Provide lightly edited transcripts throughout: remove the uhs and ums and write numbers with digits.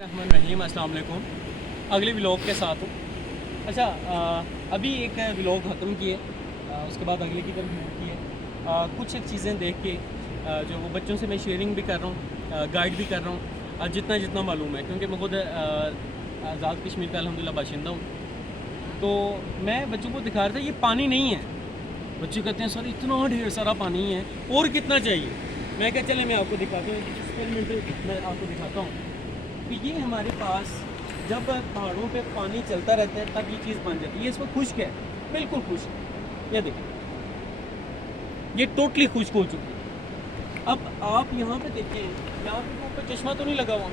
रहीम अस्सलाम वालेकुम। अगले व्लॉग के साथ हूँ। अच्छा, अभी एक व्लॉग ख़त्म किए, उसके बाद अगले की तरफ मूव किए। कुछ एक चीज़ें देख के जो वो बच्चों से मैं शेयरिंग भी कर रहा हूँ, गाइड भी कर रहा हूँ, जितना जितना मालूम है, क्योंकि मैं खुद आज़ाद कश्मीर का अल्हम्दुलिल्लाह बाशिंदा हूँ। तो मैं बच्चों को दिखा रहा था ये पानी नहीं है। बच्चे कहते हैं सर इतना ढेर सारा पानी है और कितना चाहिए। मैं क्या चले मैं आपको दिखाता हूँ, एक्सपेरिमेंट मैं आपको दिखाता हूँ कि ये हमारे पास जब पहाड़ों पे पानी चलता रहता है तब ये चीज़ बन जाती है। ये इसमें खुश्क है, बिल्कुल खुश्क है। ये देखिए, ये टोटली खुश्क हो चुकी है। अब आप यहाँ पे देखें, यहाँ पे ऊपर चश्मा तो नहीं लगा हुआ।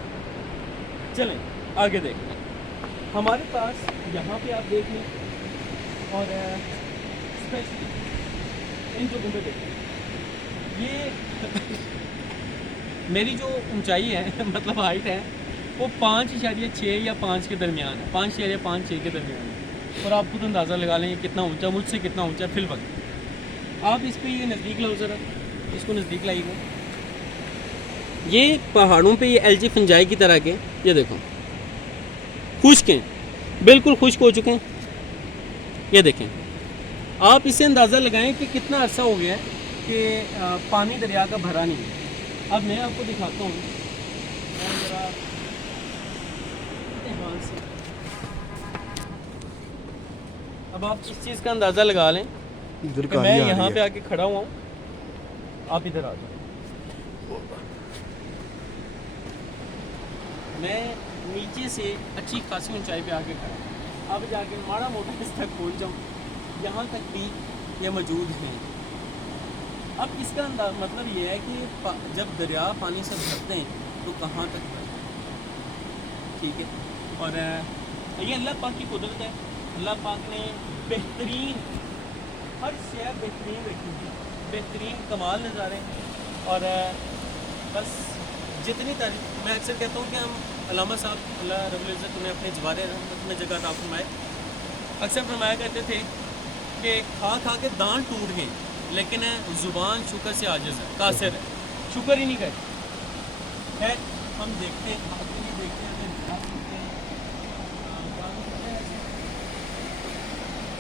चलें आगे देखें, हमारे पास यहाँ पे आप देख लें, और स्पेशली इन जगहों पे देखें, ये मेरी जो ऊंचाई है मतलब हाइट है वो 5.6 या 5 के दरमियान है, 5.5-6 के दरमियान है। और आप खुद अंदाज़ा लगा लें कितना ऊंचा, मुझसे कितना ऊंचा फिल वक्त। आप इस पर ये नज़दीक लाओ ज़रा, इसको नज़दीक लाइएगा। ये पहाड़ों पे ये एलजी फंजाई की तरह के, ये देखो खुश्क हैं, बिल्कुल खुश्क हो चुके हैं। ये देखें, आप इससे अंदाज़ा लगाएं कि कितना अरसा हो गया है कि पानी दरिया का भरा नहीं है। अब मैं आपको दिखाता हूँ, मैं ज़रा ध्यान से, अब आप इस चीज़ का अंदाज़ा लगा लें कि मैं यहाँ पे आके खड़ा हुआ हूँ, आप इधर आ जाओ। मैं नीचे से अच्छी खासी ऊंचाई पे आके खड़ा हूँ। अब जाके माड़ा मोटा इस तक पहुँच जाऊँ, यहाँ तक भी ये मौजूद हैं। अब इसका मतलब ये है कि जब दरिया पानी से भरते हैं तो कहाँ तक भरते हैं, ठीक है। और ये अल्लाह पाक की कुदरत है। अल्लाह पाक ने बेहतरीन हर शय बेहतरीन रखी है, बेहतरीन कमाल नज़ारे। और बस जितनी तारीफ मैं अक्सर कहता हूँ कि हम अल्लामा साहब अल्लाह रब्बुल इज़्ज़त उन्हें अपने जवारे रहमत में जगह अता फरमाए, अक्सर फरमाया करते थे कि खा खा के दांत टूट गए लेकिन ज़ुबान शुक्र से आजिज़ है, कासिर है, शुक्र ही नहीं करती है। हम देखते हैं, आगे भी देखते हैं,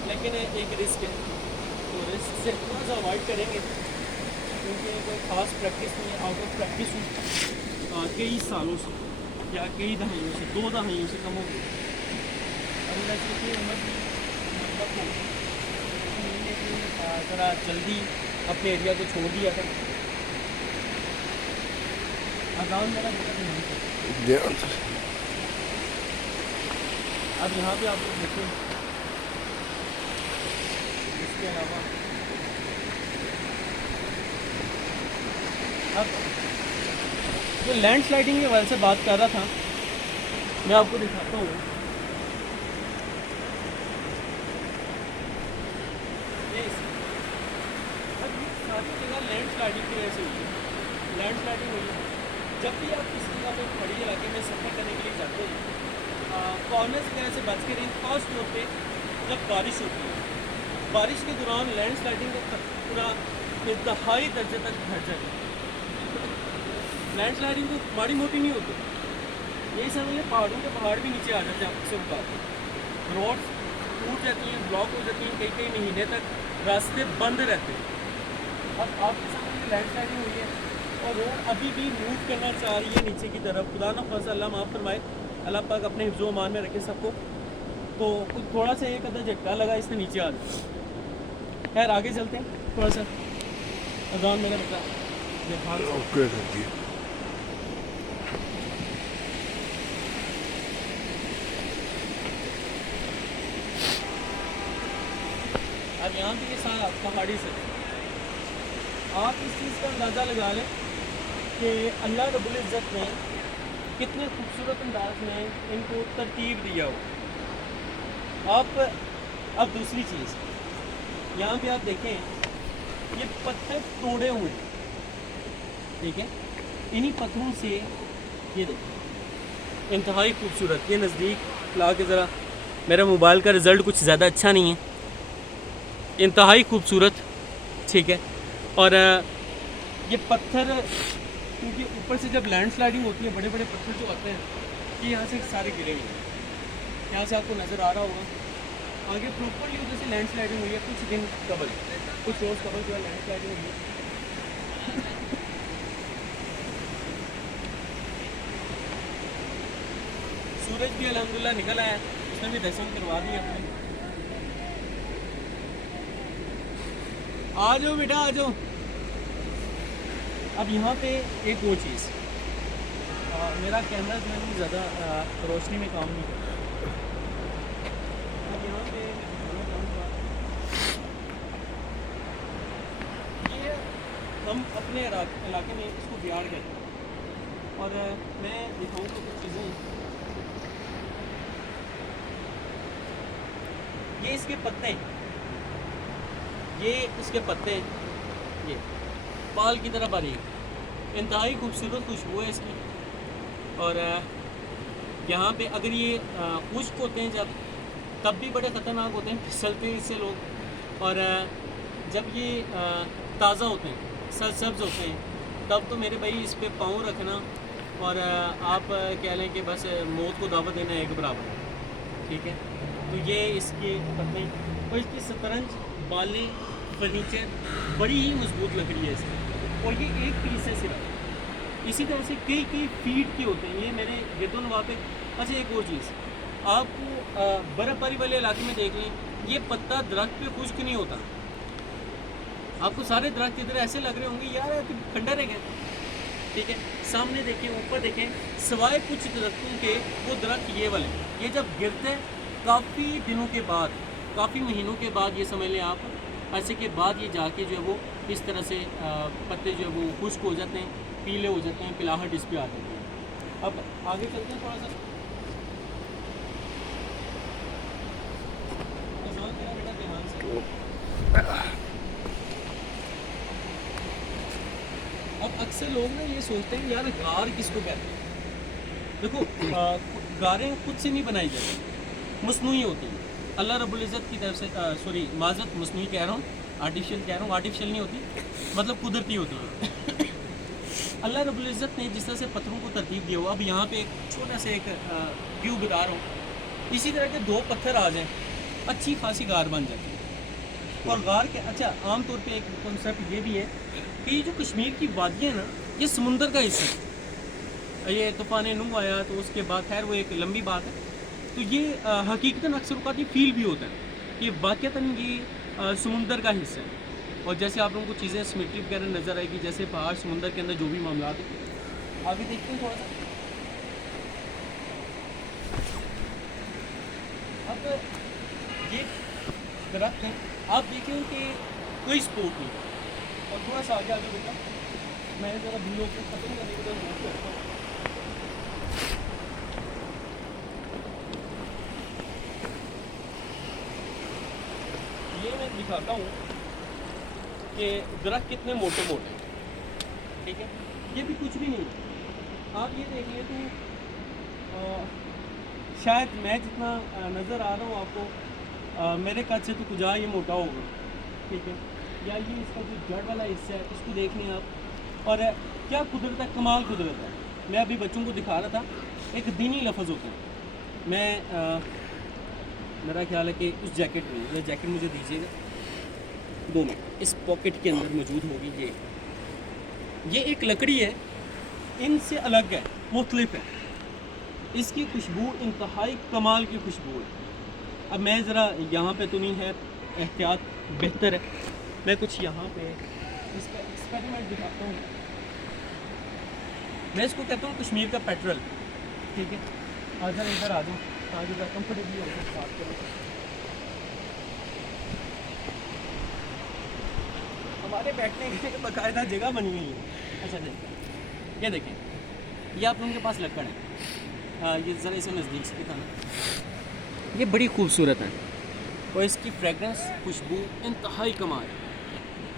लेकिन एक रिस्क है, तो रिस्क से थोड़ा सा अवॉइड करेंगे, क्योंकि कोई ख़ास प्रैक्टिस नहीं है। आउट ऑफ प्रैक्टिस हूँ कई सालों से या कई दहाइयों से, 2 दहाइयों से कम हो गई। और वैसे की उम्र भी मतलब ज़रा जल्दी अपने एरिया को छोड़ दिया था। अजान मेरा अब यहाँ पे आप लोग देखें, इसके अलावा अब जो लैंड स्लाइडिंग के वजह से बात कर रहा था, मैं आपको दिखाता हूँ। सारी जगह लैंड स्लाइडिंग की वजह से हुई है, लैंड स्लाइडिंग हुई है। जब भी आप किसी जगह पे पहाड़ी इलाके में सफ़र करने के लिए जाते हैं, कॉर्नर्स की वजह से बच के रहें। खास तौर पे जब बारिश होती है, बारिश के दौरान लैंड स्लाइडिंग का पूरा इंतहाई दर्जे तक घट जाएगा। लैंड स्लाइडिंग तो माड़ी मोटी नहीं होती, यही समझ लें पहाड़ों के पहाड़ भी नीचे आ जाते हैं आपसे उतार, रोड्स टूट जाती हैं, ब्लॉक हो जाती हैं, कई कई महीने तक रास्ते बंद रहते हैं। अब आपके सामने लैंड स्लाइडिंग हुई है और रोड अभी भी मूव करना चाह रही है नीचे की तरफ। खुदा न खासा अल्लाह माफ़ फरमाए, अल्लाह पाक अपने हिफ्ज़ो अमान में रखे सबको। तो थोड़ा सा एक अदर झटका लगा, इससे नीचे आ जाए। खैर आगे चलते हैं थोड़ा सा, अजान मेरा बता ओके कर दिए। अब यहाँ पे ये सारा पहाड़ी से आप इस चीज़ का अंदाज़ा लगा लें कि अल्लाह रब्बुल इज़्ज़त ने कितने खूबसूरत अंदाज में इनको तरतीब दिया हो। आप अब दूसरी चीज़, यहाँ पे आप देखें ये पत्थर तोड़े हुए हैं, ठीक है। इन्हीं पत्थरों से ये देखें, इंतहाई खूबसूरत। ये नज़दीक ला के ज़रा, मेरा मोबाइल का रिज़ल्ट कुछ ज़्यादा अच्छा नहीं है, इंतहाई खूबसूरत, ठीक है। और ये पत्थर, क्योंकि ऊपर से जब लैंड स्लाइडिंग होती है बड़े बड़े पत्थर जो आते हैं कि यहाँ से सारे गिरे हुए हैं। यहाँ से आपको नज़र आ रहा होगा आगे प्रॉपरली उधर से लैंडस्लाइडिंग हुई है कुछ दिन कबल, कुछ रोज़ कबल जो है लैंडस्लाइडिंग हुई है। सूरज भी अल्हम्दुलिल्लाह निकल आया, उसने भी दर्शन करवा दिए अपने। आ जाओ बेटा आ जाओ। अब यहाँ पे एक वो चीज़, मेरा कैमरा जो है ज़्यादा रोशनी में काम नहीं करता। अब यहाँ पे मैं बताऊँगा, ये हम अपने इलाके में इसको बिहाड़ कहते हैं और मैं दिखाऊँगा कुछ चीज़ें। ये इसके पत्ते हैं, ये इसके पत्ते हैं, ये पाल की तरह बारीक, इंतहाई खूबसूरत खुशबू है इसकी। और यहाँ पे अगर ये खुश्क होते हैं जब, तब भी बड़े ख़तरनाक होते हैं, फिसलते हैं इससे लोग। और जब ये ताज़ा होते हैं, सब्ज़ होते हैं, तब तो मेरे भाई इस पे पाँव रखना और आप कह लें कि बस मौत को दावत देना एक बराबर है, ठीक है। तो ये इसके पत्ते और इसकी शतरंज, बालें, फर्नीचर बड़ी ही मजबूत लकड़ी है इसकी, और ये एक पीस है सिर्फ। इसी तरह से कई कई फीट के होते हैं ये मेरे गिरदो नवा पे। अच्छा एक और चीज़, आपको बर्फ़बारी वाले इलाके में देख लें, ये पत्ता दरख्त पे खुश्क नहीं होता। आपको सारे दरख्त इधर ऐसे लग रहे होंगे यार तो खंडर है, ठीक है। सामने देखें, ऊपर देखें, सिवाय कुछ दरख्तों के वो दरख्त ये वाले, ये जब गिरते हैं काफ़ी दिनों के बाद, काफ़ी महीनों के बाद, ये समझ लें आप, ऐसे के बाद ये जाके जो है वो इस तरह से पत्ते जो है वो खुश्क हो जाते हैं, पीले हो जाते हैं, पिलाहट इस पर आ जाती है। अब आगे चलते हैं थोड़ा सा। बेटा ध्यान से। अब अक्सर लोग ना ये सोचते हैं यार गार किसको कहते हैं। देखो गारें खुद से नहीं बनाई जाती, मसनूई होती हैं। अल्लाह रब्बुल इज़्ज़त की तरफ से, सॉरी माज़रत, मसनूई कह रहा हूँ, आर्टिफिशियल कह रहा हूँ। आर्टिफिशियल नहीं होती, मतलब कुदरती होती है। अल्लाह रब्बुल इज़्ज़त ने जिस तरह से पत्थरों को तरतीब दिया हो, अब यहाँ पे एक छोटा सा एक व्यू बता रहा हूँ, इसी तरह के दो पत्थर आ जाएँ, अच्छी खासी गार बन जाती है। और गार के अच्छा आमतौर पे एक कॉन्सेप्ट ये भी है कि ये जो कश्मीर की वादियाँ ना, ये समुंदर का हिस्सा है। ये तूफ़ान नूह आया तो उसके बाद, खैर वो एक लंबी बात है। तो ये हकीकतन अक्सर औक़ात ये फील भी होता है कि वाक़तन ये समुंदर का हिस्सा है। और जैसे आप लोगों को चीज़ें सिमेट्री वगैरह नज़र आएगी, जैसे पहाड़ समुंदर के अंदर जो भी मामला है। आगे देखते हैं थोड़ा सा। अब ये दरख्त है, आप देखें कि कोई स्पोर्ट नहीं। और थोड़ा सा आगे बेटा, मैं ज़रा वीडियो को ख़त्म करने के बाद नोट करता हूँ। ये मैं दिखाता हूँ कि दरख्त कितने मोटे मोटे हैं, ठीक है। ये भी कुछ भी नहीं है। आप ये देख लें तो शायद मैं जितना नज़र आ रहा हूँ आपको, मेरे कद से तो कुछ ये मोटा होगा, ठीक है। या ये इसका जो जड़ वाला हिस्सा है इसको देख लें आप। और क्या कुदरत है, कमाल कुदरत है। मैं अभी बच्चों को दिखा रहा था, एक दीनी लफ्ज़ होता है। मैं मेरा ख्याल है कि उस जैकेट में, ये जैकेट मुझे दीजिएगा, दोनों इस पॉकेट के अंदर मौजूद होगी। ये एक लकड़ी है, इनसे अलग है, मुख्तलिफ है। इसकी खुशबू इंतहाई कमाल की खुशबू है। अब मैं ज़रा यहाँ पे तो नहीं है, एहतियात बेहतर है। मैं कुछ यहाँ पे इसका एक्सपेरिमेंट दिखाता हूँ। मैं इसको कहता हूँ कश्मीर का पेट्रोल, ठीक है। आ जाओ इधर आ जाओ, आगे जा कंफर्टेबली होकर बात करें। हमारे बैठने के लिए बाकायदा जगह बनी हुई है। अच्छा देखिए, ये देखें, ये आप लोगों के पास लकड़ है, ये ज़रा इसे नज़दीक से दिखाना। ये बड़ी खूबसूरत है और इसकी फ्रेगरेंस, खुशबू इंतहाई कमाल है।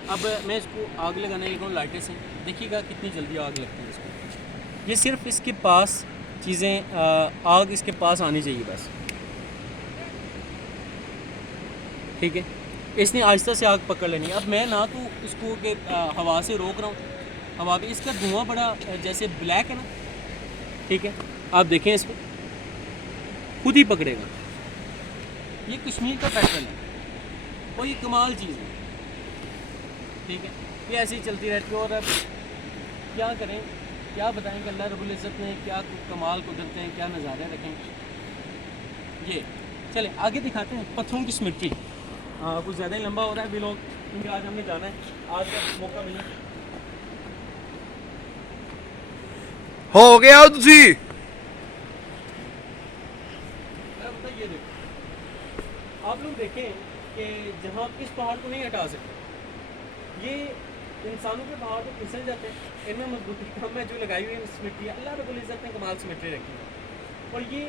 अब मैं इसको आग लगाने लगा हूँ लाइटर से, देखिएगा कितनी जल्दी आग लगती है इसको। ये सिर्फ इसके पास चीज़ें, आग इसके पास आनी चाहिए बस, ठीक है। इसने आहिस्ता से आग पकड़ लेनी है। अब मैं ना तो इसको के हवा से रोक रहा हूँ, हवा भी, इसका धुआं बड़ा जैसे ब्लैक है ना, ठीक है। आप देखें इस पर खुद ही पकड़ेगा। ये कश्मीर का पैटर्न है और ये कमाल चीज़ है, ठीक है। ये ऐसे ही चलती रहती है। और अब क्या करें, क्या बताएं कि अल्लाह रब्बुल इज़्ज़त ने क्या कमाल कुदरतें हैं, क्या नज़ारे रखें। ये चले आगे दिखाते हैं पत्थरों की सिमेट्री। कुछ ज़्यादा ही लंबा हो रहा है व्लॉग, क्योंकि आज हमने जाना है, आज का मौका मिला। हो गया तुसी बताइए, देखो आप लोग देखें कि जहाँ इस पहाड़ को नहीं हटा सकते, ये इंसानों के पहाड़ तो फिसल जाते हैं, इनमें मजबूती कम है। जो लगाई हुई है सिमेट्री, अल्लाह रब्बुल इज़्ज़त ने कमाल सिमेट्री रखी है। और ये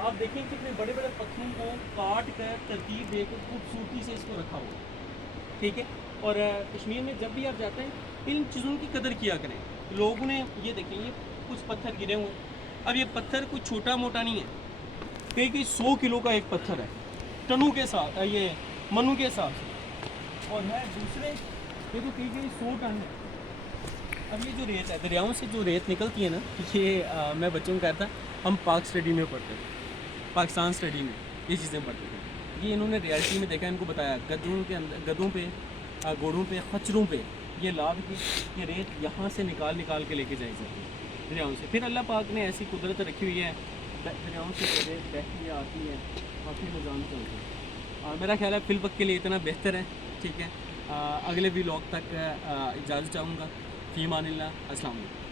आप देखें कितने बड़े बड़े पत्थरों को काट कर तरतीब देकर खूबसूरती से इसको रखा हुआ है, ठीक है। और कश्मीर में जब भी आप जाते हैं इन चीज़ों की कदर किया करें। लोगों ने ये देखें, ये कुछ पत्थर गिरे हुए हैं। अब ये पत्थर कुछ छोटा मोटा नहीं है, कई 100 किलो का एक पत्थर है, टनों के साथ, ये मनु के हिसाब से। और है दूसरे, ये तो कई 100 टन है। अब ये जो रेत है, दरियाओं से जो रेत निकलती है ना, ये मैं बच्चों को कहता, हम पाक स्टडी में पढ़ते थे, पाकिस्तान स्टडी में ये चीज़ें पढ़ते थे। ये इन्होंने रियलिटी में देखा, इनको बताया गधों के अंदर, गधों पे, घोड़ों पे, खच्चरों पे ये लाद के ये रेत यहाँ से निकाल के लेके जाई जाती है दरियाओं से। फिर अल्लाह पाक ने ऐसी कुदरत रखी हुई है, दरियाओं से रेत बहती है, आती है, काफ़ी निज़ाम चलते हैं। मेरा ख्याल है फिल वक्त के लिए इतना बेहतर है, ठीक है। अगले व्लॉग तक इजाज़त चाहूँगा। फ़ी अमानिल्लाह, अस्सलाम वालेकुम।